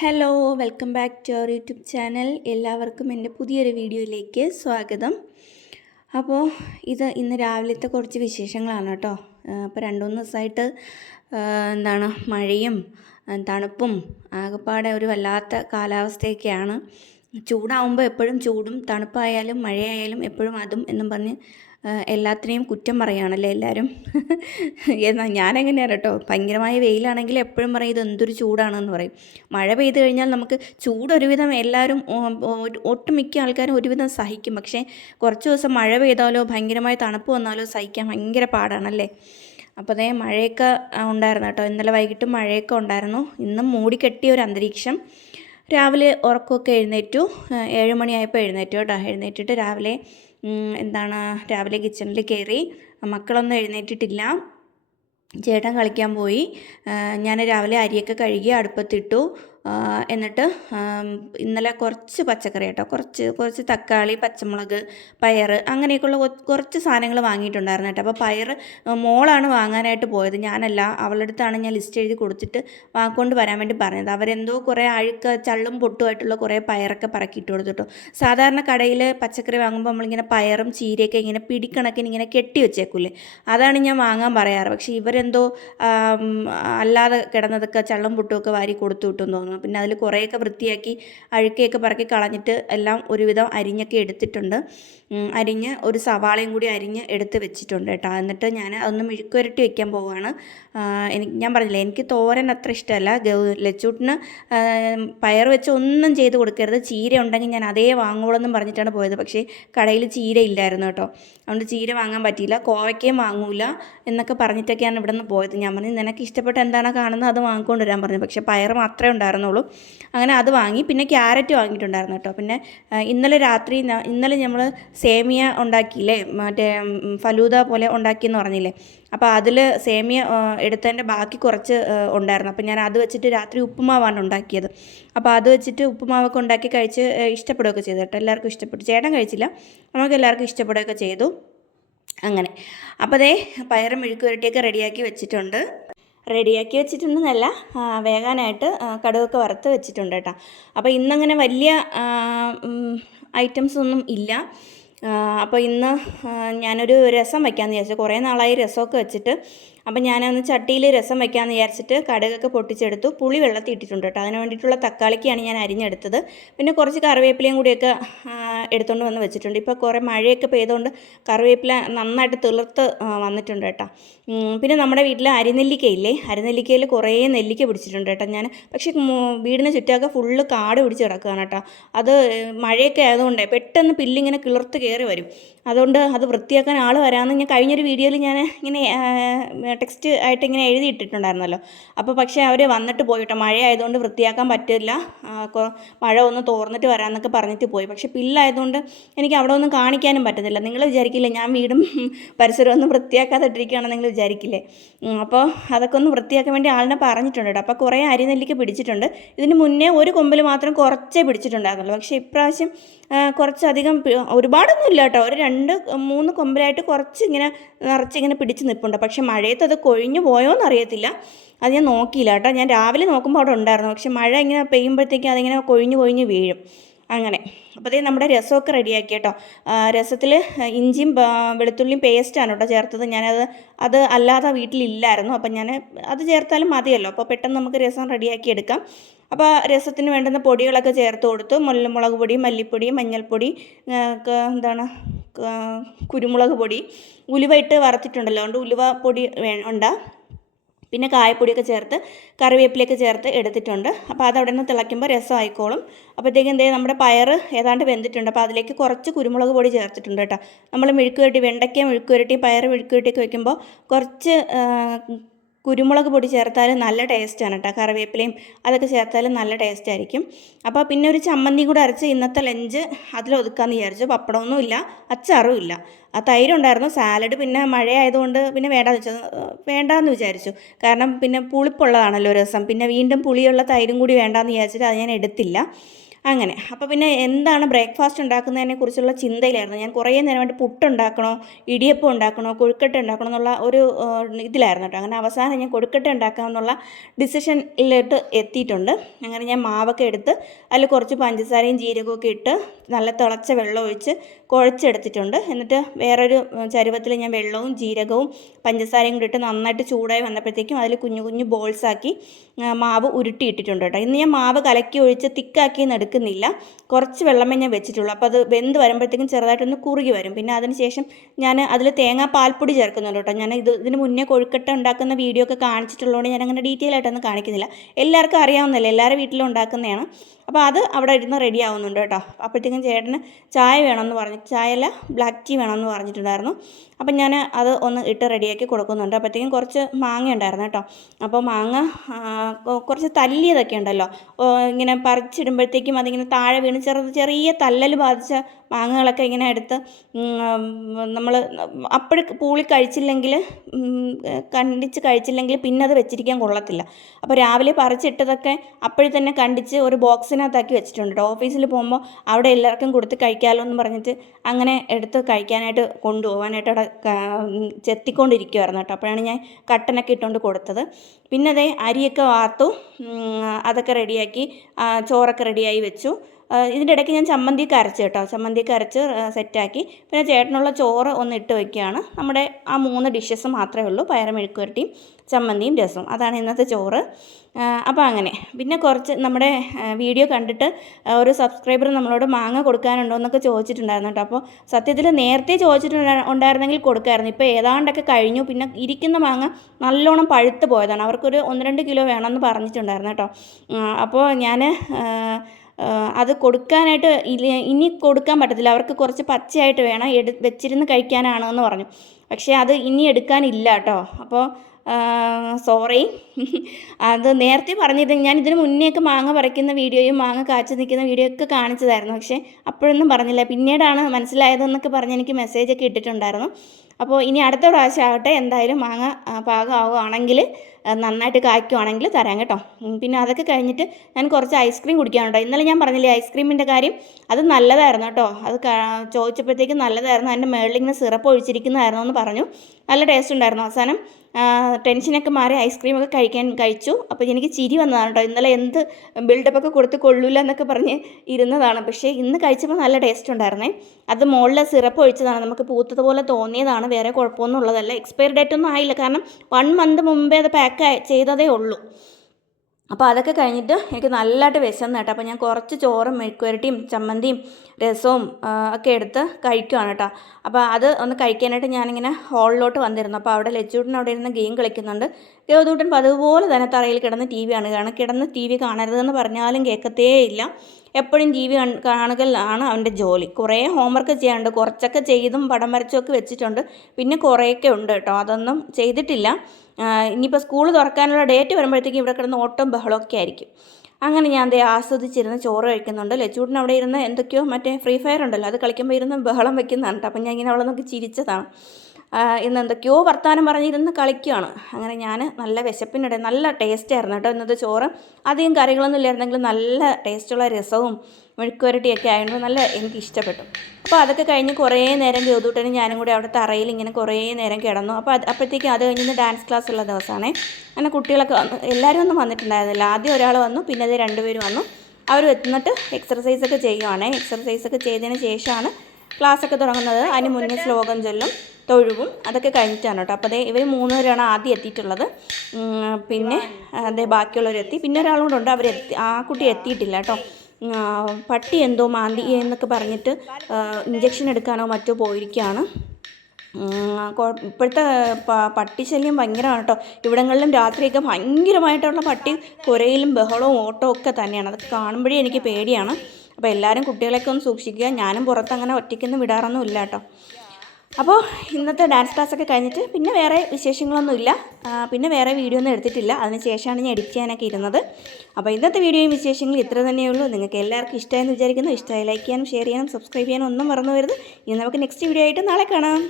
Hello welcome back to our YouTube channel എല്ലാവർക്കും എന്റെ പുതിയൊരു വീഡിയോയിലേക്ക് സ്വാഗതം. അപ്പോൾ ഇത് ഇന്ന് രാവിലത്തെ കുറച്ച് വിശേഷങ്ങളാണ് കേട്ടോ. അപ്പോൾ രണ്ട് മൂന്ന് ദിവസമായിട്ട് എന്താണ് മഴയും തണുപ്പും ആകെപ്പാടെ ഒരു വല്ലാത്ത കാലാവസ്ഥയൊക്കെയാണ്. ചൂടാവുമ്പോൾ എപ്പോഴും ചൂടും തണുപ്പായാലും മഴയായാലും എപ്പോഴും അതും എന്നും പറഞ്ഞ് എല്ലാത്തിനെയും കുറ്റം പറയുകയാണല്ലേ എല്ലാവരും? എന്നാൽ ഞാനെങ്ങനെയാണ് കേട്ടോ. ഭയങ്കരമായ വെയിലാണെങ്കിൽ എപ്പോഴും പറയും ഇത് എന്തൊരു ചൂടാണെന്ന് പറയും. മഴ പെയ്ത് കഴിഞ്ഞാൽ നമുക്ക് ചൂട് ഒരുവിധം എല്ലാവരും ഒട്ടുമിക്ക ആൾക്കാരും ഒരുവിധം സഹിക്കും. പക്ഷേ കുറച്ച് ദിവസം മഴ പെയ്താലോ ഭയങ്കരമായ തണുപ്പ് വന്നാലോ സഹിക്കാൻ ഭയങ്കര പാടാണല്ലേ? അപ്പോൾ അതേ മഴയൊക്കെ ഉണ്ടായിരുന്നു കേട്ടോ. ഇന്നലെ വൈകിട്ട് മഴയൊക്കെ ഉണ്ടായിരുന്നു. ഇന്നും മൂടിക്കെട്ടിയ ഒരു അന്തരീക്ഷം. രാവിലെ ഉറക്കമൊക്കെ എഴുന്നേറ്റു. ഏഴുമണിയായപ്പോൾ ഏഴ് മണിയായപ്പോൾ എഴുന്നേറ്റു കേട്ടോ. എഴുന്നേറ്റിട്ട് രാവിലെ എന്താണ് രാവിലെ കിച്ചണിൽ കയറി മക്കളൊന്നും എഴുന്നേറ്റിട്ടില്ല. ചേട്ടൻ കളിക്കാൻ പോയി. ഞാൻ രാവിലെ അരിയൊക്കെ കഴുകി അടുപ്പത്തിട്ടു. എന്നിട്ട് ഇന്നലെ കുറച്ച് പച്ചക്കറി കേട്ടോ. കുറച്ച് കുറച്ച് തക്കാളി പച്ചമുളക് പയർ അങ്ങനെയൊക്കെയുള്ള കുറച്ച് സാധനങ്ങൾ വാങ്ങിയിട്ടുണ്ടായിരുന്നു കേട്ടോ. അപ്പോൾ പയർ മോളാണ് വാങ്ങാനായിട്ട് പോയത്. ഞാനല്ല അവളുടെ അടുത്താണ് ഞാൻ ലിസ്റ്റ് എഴുതി കൊടുത്തിട്ട് വാങ്ങിക്കൊണ്ട് വരാൻ വേണ്ടി പറഞ്ഞത്. അവരെന്തോ കുറേ അഴുക്ക് ചള്ളും പൊട്ടുമായിട്ടുള്ള കുറേ പയറൊക്കെ പറക്കിയിട്ട് കൊടുത്തിട്ടു. സാധാരണ കടയിൽ പച്ചക്കറി വാങ്ങുമ്പോൾ നമ്മളിങ്ങനെ പയറും ചീരയൊക്കെ ഇങ്ങനെ പിടിക്കണക്കിന് ഇങ്ങനെ കെട്ടി വെച്ചേക്കൂലേ? അതാണ് ഞാൻ വാങ്ങാൻ പറയാറ്. പക്ഷേ ഇവരെന്തോ അല്ലാതെ കിടന്നതൊക്കെ ചള്ളും പൊട്ടുമൊക്കെ വാരി കൊടുത്തു വിട്ടു തോന്നുന്നു. പിന്നെ അതിൽ കുറേയൊക്കെ വൃത്തിയാക്കി അഴുക്കയൊക്കെ പറക്കി കളഞ്ഞിട്ട് എല്ലാം ഒരുവിധം അരിഞ്ഞൊക്കെ എടുത്തിട്ടുണ്ട്. അരിഞ്ഞ് ഒരു സവാളയും കൂടി അരിഞ്ഞ് എടുത്ത് വെച്ചിട്ടുണ്ട് കേട്ടോ. എന്നിട്ട് ഞാൻ അതൊന്ന് മെഴുക്കുരട്ടി വെക്കാൻ പോവുകയാണ് എനിക്ക് ഞാൻ പറഞ്ഞില്ല എനിക്ക് തോരൻ അത്ര ഇഷ്ടമല്ല. ലച്ചൂട്ടിന് പയർ വെച്ച് ഒന്നും ചെയ്ത് കൊടുക്കരുത്. ചീര ഉണ്ടെങ്കിൽ ഞാൻ അതേ വാങ്ങുള്ളൂ പറഞ്ഞിട്ടാണ് പോയത്. പക്ഷേ കടയിൽ ചീര ഇല്ലായിരുന്നു കേട്ടോ. അതുകൊണ്ട് ചീര വാങ്ങാൻ പറ്റിയില്ല. കോവയ്ക്കയും വാങ്ങൂല എന്നൊക്കെ പറഞ്ഞിട്ടൊക്കെയാണ് ഇവിടെ നിന്ന് പോയത്. ഞാൻ പറഞ്ഞു നിനക്ക് ഇഷ്ടപ്പെട്ട എന്താണോ കാണുന്നത് അത് വാങ്ങിക്കൊണ്ടുവരാൻ പറഞ്ഞു. പക്ഷേ പയർ മാത്രമേ ഉണ്ടായിരുന്നുള്ളൂ അങ്ങനെ അത് വാങ്ങി. പിന്നെ ക്യാരറ്റ് വാങ്ങിയിട്ടുണ്ടായിരുന്നു കേട്ടോ. പിന്നെ ഇന്നലെ രാത്രി ഇന്നലെ നമ്മൾ സേമിയ ഉണ്ടാക്കിയില്ലേ? മറ്റേ ഫലൂദ പോലെ ഉണ്ടാക്കിയെന്ന് പറഞ്ഞില്ലേ? അപ്പോൾ അതിൽ സേമിയ എടുത്തതിന്റെ ബാക്കി കുറച്ച് ഉണ്ടായിരുന്നു. അപ്പോൾ ഞാൻ അത് വെച്ചിട്ട് രാത്രി ഉപ്പുമാവാണ് ഉണ്ടാക്കിയത്. അപ്പോൾ അത് വെച്ചിട്ട് ഉപ്പുമാവൊക്കെ ഉണ്ടാക്കി കഴിച്ച് ഇഷ്ടപ്പെടുകയൊക്കെ ചെയ്തു കേട്ടോ. എല്ലാവർക്കും ഇഷ്ടപ്പെട്ടു. ചേട്ടൻ കഴിച്ചില്ല. നമുക്ക് എല്ലാവർക്കും ഇഷ്ടപ്പെടുകയൊക്കെ ചെയ്തു. അങ്ങനെ. അപ്പോൾ അതേ പയറും മെഴുക്ക് പുരട്ടിയൊക്കെ റെഡിയാക്കി വെച്ചിട്ടുണ്ട്. റെഡിയാക്കി വെച്ചിട്ടുണ്ടെന്നല്ല വേകാനായിട്ട് കടുകൊക്കെ വറുത്ത് വെച്ചിട്ടുണ്ട് കേട്ടോ. അപ്പോൾ ഇന്നങ്ങനെ വലിയ ഐറ്റംസ് ഒന്നും ഇല്ല. അപ്പോൾ ഇന്ന് ഞാനൊരു രസം വയ്ക്കാമെന്ന് വിചാരിച്ചു. കുറേ നാളായി രസമൊക്കെ വെച്ചിട്ട് അപ്പം ഞാനൊന്ന് ചട്ടിയിൽ രസം വയ്ക്കാമെന്ന് വിചാരിച്ചിട്ട് കടുകൊക്കെ പൊട്ടിച്ചെടുത്തു. പുളി വെള്ളത്തിൽ ഇട്ടിട്ടുണ്ട് കേട്ടോ. അതിന് വേണ്ടിയിട്ടുള്ള തക്കാളിക്കാണ് ഞാൻ അരിഞ്ഞെടുത്തത്. പിന്നെ കുറച്ച് കറിവേപ്പിലയും കൂടിയൊക്കെ എടുത്തുകൊണ്ട് വന്ന് വെച്ചിട്ടുണ്ട്. ഇപ്പോൾ കുറേ മഴയൊക്കെ പെയ്തുകൊണ്ട് കറിവേപ്പില നന്നായിട്ട് തിളർത്ത് വന്നിട്ടുണ്ട് കേട്ടോ. പിന്നെ നമ്മുടെ വീട്ടിൽ അരിനെല്ലിക്കയില്ലേ? അരിനെല്ലിക്കയിൽ കുറേ നെല്ലിക്ക പിടിച്ചിട്ടുണ്ട് കേട്ടോ ഞാൻ. പക്ഷേ വീടിന് ചുറ്റുമൊക്കെ ഫുള്ള് കാട് പിടിച്ച് കിടക്കുകയാണ് കേട്ടോ. അത് മഴയൊക്കെ ആയതുകൊണ്ട് പെട്ടെന്ന് പില്ലിങ്ങനെ കിളിർത്ത് കയറി വരും. അതുകൊണ്ട് അത് വൃത്തിയാക്കാൻ ആൾ വരാമെന്ന് ഞാൻ കഴിഞ്ഞൊരു വീഡിയോയിൽ ഞാൻ ഇങ്ങനെ ടെക്സ്റ്റ് ആയിട്ട് ഇങ്ങനെ എഴുതിയിട്ടിട്ടുണ്ടായിരുന്നല്ലോ. അപ്പോൾ പക്ഷേ അവർ വന്നിട്ട് പോയി കേട്ടോ മഴ ആയതുകൊണ്ട് വൃത്തിയാക്കാൻ പറ്റില്ല മഴ ഒന്ന് തോർന്നിട്ട് വരാമെന്നൊക്കെ പറഞ്ഞിട്ട് പോയി. പക്ഷേ പില്ലായതുകൊണ്ട് എനിക്ക് അവിടെ ഒന്നും കാണിക്കാനും പറ്റുന്നില്ല നിങ്ങൾ വിചാരിക്കില്ലേ ഞാൻ വീടും പരിസരവും ഒന്നും വൃത്തിയാക്കാതെ ഇട്ടിരിക്കുകയാണെന്ന് നിങ്ങൾ വിചാരിക്കില്ലേ? അപ്പോൾ അതൊക്കെ ഒന്ന് വൃത്തിയാക്കാൻ വേണ്ടി ആളിനെ പറഞ്ഞിട്ടുണ്ട് അപ്പോൾ കുറേ അരിനെല്ലിക്ക് പിടിച്ചിട്ടുണ്ട്. ഇതിന് മുന്നേ ഒരു കൊമ്പിൽ മാത്രം കുറച്ചേ പിടിച്ചിട്ടുണ്ടായിരുന്നുള്ളൂ. പക്ഷേ ഇപ്രാവശ്യം കുറച്ചധികം ഒരുപാടൊന്നും ഇല്ല കേട്ടോ. ഒരു രണ്ട് മൂന്ന് കൊമ്പിലായിട്ട് കുറച്ച് ഇങ്ങനെ നിറച്ചിങ്ങനെ പിടിച്ച് നിൽപ്പുണ്ട് പക്ഷേ മഴയത്ത് അത് കൊഴിഞ്ഞു പോയോന്ന് അറിയത്തില്ല. അത് ഞാൻ നോക്കിയില്ല കേട്ടോ. ഞാൻ രാവിലെ നോക്കുമ്പോൾ അവിടെ ഉണ്ടായിരുന്നു. പക്ഷേ മഴ ഇങ്ങനെ പെയ്യുമ്പോഴത്തേക്കും അതിങ്ങനെ കൊഴിഞ്ഞു കൊഴിഞ്ഞ് വീഴും. അങ്ങനെ. അപ്പോൾ അതേ നമ്മുടെ രസമൊക്കെ റെഡിയാക്കി കേട്ടോ. രസത്തിൽ ഇഞ്ചിയും വെളുത്തുള്ളിയും പേസ്റ്റാണ് കേട്ടോ ചേർത്തത്. ഞാനത് അത് അല്ലാതെ വീട്ടിലില്ലായിരുന്നു. അപ്പം ഞാൻ അത് ചേർത്താലും മതിയല്ലോ. അപ്പോൾ പെട്ടെന്ന് നമുക്ക് രസം റെഡിയാക്കി എടുക്കാം. അപ്പോൾ രസത്തിന് വേണ്ടുന്ന പൊടികളൊക്കെ ചേർത്ത് കൊടുത്തു. മുല്ലമുളക് പൊടി മല്ലിപ്പൊടി മഞ്ഞൾപ്പൊടി എന്താണ് കുരുമുളക് പൊടി. ഉലുവ ഇട്ട് വറുത്തിട്ടുണ്ടല്ലോ അതുകൊണ്ട് ഉലുവ പൊടി ഉണ്ട. പിന്നെ കായപ്പൊടിയൊക്കെ ചേർത്ത് കറിവേപ്പിലയൊക്കെ ചേർത്ത് എടുത്തിട്ടുണ്ട്. അപ്പോൾ അത് അവിടെ നിന്ന് തിളയ്ക്കുമ്പോൾ രസം ആയിക്കോളും അപ്പോഴത്തേക്കും എന്തേ നമ്മുടെ പയർ ഏതാണ്ട് വെന്തിട്ടുണ്ട്. അപ്പോൾ അതിലേക്ക് കുറച്ച് കുരുമുളക് പൊടി ചേർത്തിട്ടുണ്ട് കേട്ടോ. നമ്മൾ മെഴുക്ക് പുരട്ടി വെണ്ടയ്ക്ക മെഴുക്ക് പുരട്ടി പയർ മെഴുക്ക് പുരട്ടിയൊക്കെ വെക്കുമ്പോൾ കുറച്ച് കുരുമുളക് പൊടി ചേർത്താൽ നല്ല ടേസ്റ്റാണ് കേട്ടോ കറിവേപ്പിലയും അതൊക്കെ ചേർത്താൽ നല്ല ടേസ്റ്റ് ആയിരിക്കും. അപ്പോൾ പിന്നെ ഒരു ചമ്മന്തി കൂടെ അരച്ച് ഇന്നത്തെ ലഞ്ച് അതിലൊതുക്കാമെന്ന് വിചാരിച്ചു. പപ്പടമൊന്നും ഇല്ല അച്ചാറും ഇല്ല. ആ തൈരുണ്ടായിരുന്നു സാലഡ് പിന്നെ മഴയായതുകൊണ്ട് പിന്നെ വേണ്ടാന്ന് വെച്ചത് വേണ്ടാന്ന് വിചാരിച്ചു. കാരണം പിന്നെ പുളിപ്പുള്ളതാണല്ലോ രസം. പിന്നെ വീണ്ടും പുളിയുള്ള തൈരും കൂടി വേണ്ടാന്ന് വിചാരിച്ചിട്ട് അത് ഞാൻ എടുത്തില്ല. അങ്ങനെ. അപ്പോൾ പിന്നെ എന്താണ് ബ്രേക്ക്ഫാസ്റ്റ് ഉണ്ടാക്കുന്നതിനെ കുറിച്ചുള്ള ചിന്തയിലായിരുന്നു. ഞാൻ കുറേ നേരം നേരമായിട്ട് പുട്ടുണ്ടാക്കണോ ഇടിയപ്പം ഉണ്ടാക്കണോ കൊഴുക്കട്ട ഉണ്ടാക്കണോ എന്നുള്ള ഒരു ഇതിലായിരുന്നു കേട്ടോ. അങ്ങനെ അവസാനം ഞാൻ കൊഴുക്കട്ട ഉണ്ടാക്കാമെന്നുള്ള ഡിസിഷനിലോട്ട് എത്തിയിട്ടുണ്ട്. അങ്ങനെ ഞാൻ മാവൊക്കെ എടുത്ത് അതിൽ കുറച്ച് പഞ്ചസാരയും ജീരകവും ഒക്കെ ഇട്ട് നല്ല തിളച്ച വെള്ളം ഒഴിച്ച് കുഴച്ചെടുത്തിട്ടുണ്ട്. എന്നിട്ട് വേറൊരു ചരുവത്തിൽ ഞാൻ വെള്ളവും ജീരകവും പഞ്ചസാരയും കൂടി ഇട്ട് നന്നായിട്ട് ചൂടായി വന്നപ്പോഴത്തേക്കും അതിൽ കുഞ്ഞു കുഞ്ഞു ബോൾസാക്കി മാവ് ഉരുട്ടിയിട്ടിട്ടുണ്ട് കേട്ടോ. ഇന്ന് ഞാൻ മാവ് കലക്കി ഒഴിച്ച് തിക്കാക്കി തിക്കാക്കിയൊന്നും എടുക്കുന്നില്ല കുറച്ച് വെള്ളമേ ഞാൻ വെച്ചിട്ടുള്ളൂ. അപ്പോൾ അത് വെന്ത് വരുമ്പോഴത്തേക്കും ചെറുതായിട്ടൊന്ന് കുറുകി വരും. പിന്നെ അതിന് ശേഷം ഞാൻ അതിൽ തേങ്ങാ പാൽപ്പൊടി ചേർക്കുന്നുണ്ട് കേട്ടോ. ഞാൻ ഇത് ഇതിന് മുന്നേ കൊഴുക്കട്ട ഉണ്ടാക്കുന്ന വീഡിയോ ഒക്കെ കാണിച്ചിട്ടുള്ളതുകൊണ്ട് ഞാൻ അങ്ങനെ ഡീറ്റെയിൽ ആയിട്ടൊന്നും കാണിക്കുന്നില്ല. എല്ലാവർക്കും അറിയാവുന്നതല്ലേ. എല്ലാവരുടെ വീട്ടിലും ഉണ്ടാക്കുന്നതാണ്. അപ്പോൾ അത് അവിടെ ഇരുന്ന് റെഡി ആവുന്നുണ്ട് കേട്ടോ. അപ്പോഴത്തേക്കും ചേട്ടന് ചായ വേണമെന്ന് പറഞ്ഞു ചായ അല്ല ബ്ലാക്ക് ടീ വേണമെന്ന് പറഞ്ഞിട്ടുണ്ടായിരുന്നു. അപ്പം ഞാൻ അത് ഒന്ന് ഇട്ട് റെഡിയാക്കി കൊടുക്കുന്നുണ്ട്. അപ്പോഴത്തേക്കും കുറച്ച് മാങ്ങ ഉണ്ടായിരുന്നു കേട്ടോ. അപ്പോൾ മാങ്ങ കുറച്ച് തല്ലിയതൊക്കെ ഉണ്ടല്ലോ. ഇങ്ങനെ പറിച്ചിടുമ്പോഴത്തേക്കും അതിങ്ങനെ താഴെ വീണ് ചെറു ചെറിയ തല്ലൽ ബാധിച്ച മാങ്ങകളൊക്കെ ഇങ്ങനെ എടുത്ത് നമ്മൾ അപ്പോൾ പൂളി കഴിച്ചില്ലെങ്കിൽ കണ്ടിച്ച് കഴിച്ചില്ലെങ്കിൽ പിന്നെ അത് വെച്ചിരിക്കാൻ കൊള്ളത്തില്ല. അപ്പോൾ രാവിലെ പറിച്ചിട്ടതൊക്കെ അപ്പോഴേ തന്നെ കണ്ടിച്ച് ഒരു ബോക്സിനകത്താക്കി വെച്ചിട്ടുണ്ട്. കേട്ടോ ഓഫീസിൽ പോകുമ്പോൾ അവിടെ എല്ലാവർക്കും കൊടുത്ത് കഴിക്കാമല്ലോ എന്ന് പറഞ്ഞിട്ട് അങ്ങനെ എടുത്ത് കഴിക്കാനായിട്ട് കൊണ്ടുപോകാനായിട്ട് അവിടെ ചെത്തിക്കൊണ്ടിരിക്കുമായിരുന്നു കേട്ടോ. അപ്പോഴാണ് ഞാൻ കട്ടനൊക്കെ ഇട്ടുകൊണ്ട് കൊടുത്തത്. പിന്നെ അതേ അരിയൊക്കെ വാർത്തു അതൊക്കെ റെഡിയാക്കി ചോറൊക്കെ റെഡിയായി വെച്ചു. ഇതിന്റെ ഇടയ്ക്ക് ഞാൻ ചമ്മന്തി അരച്ച് കേട്ടോ. ചമ്മന്തിയൊക്കെ അരച്ച് ആ, സെറ്റാക്കി. പിന്നെ ചേട്ടനുള്ള ചോറ് ഒന്ന് ഇട്ട് വയ്ക്കുകയാണ് നമ്മുടെ ആ മൂന്ന് ഡിഷസ് മാത്രമേ ഉള്ളൂ. പയറ് മെഴുക്കുവരട്ടിയും ചമ്മന്തിയും രസവും അതാണ് ഇന്നത്തെ ചോറ്. അപ്പോൾ അങ്ങനെ. പിന്നെ കുറച്ച് നമ്മുടെ വീഡിയോ കണ്ടിട്ട് ഒരു സബ്സ്ക്രൈബർ നമ്മളോട് മാങ്ങ കൊടുക്കാനുണ്ടോ എന്നൊക്കെ ചോദിച്ചിട്ടുണ്ടായിരുന്നു കേട്ടോ. അപ്പോൾ സത്യത്തിൽ നേരത്തെ ചോദിച്ചിട്ടുണ്ടാ ഉണ്ടായിരുന്നെങ്കിൽ കൊടുക്കായിരുന്നു. ഇപ്പോൾ ഏതാണ്ടൊക്കെ കഴിഞ്ഞു. പിന്നെ ഇരിക്കുന്ന മാങ്ങ നല്ലോണം പഴുത്ത് പോയതാണ്. അവർക്കൊരു ഒന്ന് രണ്ട് കിലോ വേണമെന്ന് പറഞ്ഞിട്ടുണ്ടായിരുന്നു കേട്ടോ. അപ്പോൾ ഞാൻ അത് കൊടുക്കാനായിട്ട് ഇനി കൊടുക്കാൻ പറ്റത്തില്ല. അവർക്ക് കുറച്ച് പച്ചയായിട്ട് വേണം എടു വെച്ചിരുന്ന് കഴിക്കാനാണ് എന്ന് പറഞ്ഞു. പക്ഷേ അത് ഇനി എടുക്കാനില്ല കേട്ടോ. അപ്പോൾ സോറി അത് നേരത്തെ പറഞ്ഞത് ഞാൻ ഇതിന് മുന്നേയൊക്കെ മാങ്ങ പറിക്കുന്ന വീഡിയോയും മാങ്ങ കാച്ചു നിൽക്കുന്ന വീഡിയോ ഒക്കെ കാണിച്ചതായിരുന്നു. പക്ഷേ അപ്പോഴൊന്നും പറഞ്ഞില്ല. പിന്നീടാണ് മനസ്സിലായതെന്നൊക്കെ പറഞ്ഞ് എനിക്ക് മെസ്സേജൊക്കെ ഇട്ടിട്ടുണ്ടായിരുന്നു. അപ്പോൾ ഇനി അടുത്ത പ്രാവശ്യം ആകട്ടെ എന്തായാലും മാങ്ങ പാകമാവുകയാണെങ്കിൽ നന്നായിട്ട് കായ്ക്കുവാണെങ്കിൽ തരാം കേട്ടോ. പിന്നെ അതൊക്കെ കഴിഞ്ഞിട്ട് ഞാൻ കുറച്ച് ഐസ്ക്രീം കുടിക്കാനുണ്ടോ ഇന്നലെ ഞാൻ പറഞ്ഞില്ലേ ഐസ്ക്രീമിന്റെ കാര്യം? അത് നല്ലതായിരുന്നു കേട്ടോ. അത് ചോദിച്ചപ്പോഴത്തേക്കും നല്ലതായിരുന്നു. അതിന്റെ മേളിൽ ഇങ്ങനെ സിറപ്പ് ഒഴിച്ചിരിക്കുന്നതായിരുന്നു എന്ന് പറഞ്ഞു. നല്ല ടേസ്റ്റ് ഉണ്ടായിരുന്നു. അവസാനം ടെൻഷനൊക്കെ മാറി ഐസ്ക്രീമൊക്കെ കഴിക്കാൻ കഴിച്ചു. അപ്പോൾ എനിക്ക് ചിരി വന്നതാണ് കേട്ടോ. ഇന്നലെ എന്ത് ബിൽഡപ്പൊക്കെ കൊടുത്ത് കൊള്ളൂല എന്നൊക്കെ പറഞ്ഞ് ഇരുന്നതാണ്. പക്ഷേ ഇന്ന് കഴിച്ചപ്പോൾ നല്ല ടേസ്റ്റ് ഉണ്ടായിരുന്നേ. അത് മുകളിൽ സിറപ്പ് ഒഴിച്ചതാണ്. നമുക്ക് പൂത്തത് പോലെ തോന്നിയതാണ്. വേറെ കുഴപ്പമൊന്നും ഉള്ളതല്ല എക്സ്പയർ ഡേറ്റ് ഒന്നും ആയില്ല. കാരണം വൺ മന്ത് മുമ്പേ അത് പാക്ക് ചെയ്തതേ ഉള്ളൂ. അപ്പോൾ അതൊക്കെ കഴിഞ്ഞിട്ട് എനിക്ക് നല്ലതായിട്ട് വിശന്ന് കേട്ടോ. അപ്പോൾ ഞാൻ കുറച്ച് ചോറും മെഴുക്കുവരട്ടിയും ചമ്മന്തിയും രസവും ഒക്കെ എടുത്ത് കഴിക്കുവാണ് കേട്ടോ. അപ്പോൾ അത് ഒന്ന് കഴിക്കാനായിട്ട് ഞാനിങ്ങനെ ഹാളിലോട്ട് വന്നിരുന്നു. അപ്പോൾ അവിടെ ലച്ചൂട്ടൻ അവിടെ ഇരുന്ന് ഗെയിം കളിക്കുന്നുണ്ട്. ഗൗതൂട്ടൻ പതുപോലെ തന്നെ തറയിൽ കിടന്ന് ടി വി കാണുകയാണ് കിടന്ന് ടി വി കാണരുതെന്ന് പറഞ്ഞാലും കേൾക്കത്തേ ഇല്ല. എപ്പോഴും ടി വി കാണുകയാണ് അവന്റെ ജോലി. കുറേ ഹോംവർക്ക് ചെയ്യാനുണ്ട്. കുറച്ചൊക്കെ ചെയ്തും പടം വരച്ചൊക്കെ വെച്ചിട്ടുണ്ട്. പിന്നെ കുറേയൊക്കെ ഉണ്ട് കേട്ടോ. അതൊന്നും ചെയ്തിട്ടില്ല. ഇനിയിപ്പോൾ സ്കൂൾ തുറക്കാനുള്ള ഡേറ്റ് വരുമ്പോഴത്തേക്കും ഇവിടെ കിടന്ന് ഓട്ടം ബഹളമൊക്കെ ആയിരിക്കും. അങ്ങനെ ഞാൻ ദേ ആസ്വദിച്ചിരുന്ന് ചോറ് കഴിക്കുന്നുണ്ട്. ലച്ചൂട്ടിന് അവിടെ ഇരുന്ന് എന്തൊക്കെയോ മറ്റേ ഫ്രീ ഫയർ ഉണ്ടല്ലോ. അത് കളിക്കുമ്പോൾ ഇരുന്ന് ബഹളം വെക്കുന്നതാണ് കേട്ടോ. അപ്പം ഞാൻ ഇങ്ങനെ അവളെ നോക്കി ചിരിച്ചതാണ്. ഇന്ന് എന്തൊക്കെയോ വർത്തമാനം പറഞ്ഞിരുന്ന് കളിക്കുകയാണ് അങ്ങനെ ഞാൻ നല്ല വിശപ്പിനിടെ നല്ല ടേസ്റ്റായിരുന്നു കേട്ടോ ഇന്നത്തെ ചോറ്. അധികം കറികളൊന്നും ഇല്ലായിരുന്നെങ്കിലും നല്ല ടേസ്റ്റുള്ള രസവും മെഴുക്കുവരട്ടിയൊക്കെ ആയതുകൊണ്ട് നല്ല എനിക്ക് ഇഷ്ടപ്പെട്ടു. അപ്പോൾ അതൊക്കെ കഴിഞ്ഞ് കുറേ നേരം ജ്യോതൂട്ടനും ഞാനും കൂടി അവിടെ തറയിൽ ഇങ്ങനെ കുറേ നേരം കിടന്നു. അപ്പോൾ അത് അപ്പോഴത്തേക്കും അത് കഴിഞ്ഞ് ഡാൻസ് ക്ലാസ് ഉള്ള ദിവസമാണേ. അങ്ങനെ കുട്ടികളൊക്കെ വന്നു എല്ലാവരും ഒന്നും വന്നിട്ടുണ്ടായിരുന്നില്ല. ആദ്യം ഒരാൾ വന്നു പിന്നെ അത് രണ്ടുപേരും വന്നു. അവർ എത്തുന്നിട്ട് എക്സർസൈസൊക്കെ ചെയ്യുവാണേ. എക്സർസൈസൊക്കെ ചെയ്തതിന് ശേഷമാണ് ക്ലാസ്സൊക്കെ തുടങ്ങുന്നത്. അതിന് മുന്നേ ശ്ലോകം ചൊല്ലും. തൊഴുവും അതൊക്കെ കഴിഞ്ഞിട്ടാണ് കേട്ടോ. അപ്പോൾ അതേ ഇവർ മൂന്ന് പേരാണ് ആദ്യം എത്തിയിട്ടുള്ളത്. പിന്നെ അതേ ബാക്കിയുള്ളവരെത്തി പിന്നെ ഒരാളും കൂടെ ഉണ്ട്. അവർ എത്തി ആ കുട്ടി എത്തിയിട്ടില്ല കേട്ടോ. പട്ടി എന്തോ മാന്തി എന്നൊക്കെ പറഞ്ഞിട്ട് ഇഞ്ചക്ഷൻ എടുക്കാനോ മറ്റോ പോയിരിക്കുകയാണ് ഇപ്പോഴത്തെ പ- പട്ടിശല്യം ഭയങ്കരമാണ് കേട്ടോ. ഇവിടങ്ങളിലും രാത്രിയൊക്കെ ഭയങ്കരമായിട്ടുള്ള പട്ടി കുരയിലും ബഹളവും ഓട്ടവും ഒക്കെ തന്നെയാണ്. അതൊക്കെ കാണുമ്പോഴേ എനിക്ക് പേടിയാണ്. അപ്പോൾ എല്ലാവരും കുട്ടികളെയൊക്കെ ഒന്ന് സൂക്ഷിക്കുക. ഞാനും പുറത്തങ്ങനെ ഒറ്റയ്ക്കൊന്നും വിടാറൊന്നും ഇല്ല കേട്ടോ. അപ്പോൾ ഇന്നത്തെ ഡാൻസ് ക്ലാസ്സൊക്കെ കഴിഞ്ഞിട്ട് പിന്നെ വേറെ വിശേഷങ്ങളൊന്നുമില്ല. പിന്നെ വേറെ വീഡിയോ ഒന്നും എടുത്തിട്ടില്ല. അതിന് ശേഷമാണ് ഞാൻ എഡിറ്റ് ചെയ്യാനൊക്കെ ഇരുന്നത്. അപ്പോൾ ഇന്നത്തെ വീഡിയോയും വിശേഷങ്ങൾ ഇത്ര തന്നെയുള്ളൂ നിങ്ങൾക്ക് എല്ലാവർക്കും ഇഷ്ടമായെന്ന് വിചാരിക്കുന്നു. ഇഷ്ടമായി ലൈക്ക് ചെയ്യാനും ഷെയർ ചെയ്യാനും സബ്സ്ക്രൈബ് ചെയ്യാനും ഒന്നും മറന്നു വരുത് ഇനി നമുക്ക് നെക്സ്റ്റ് വീഡിയോ ആയിട്ട് നാളെ കാണാം.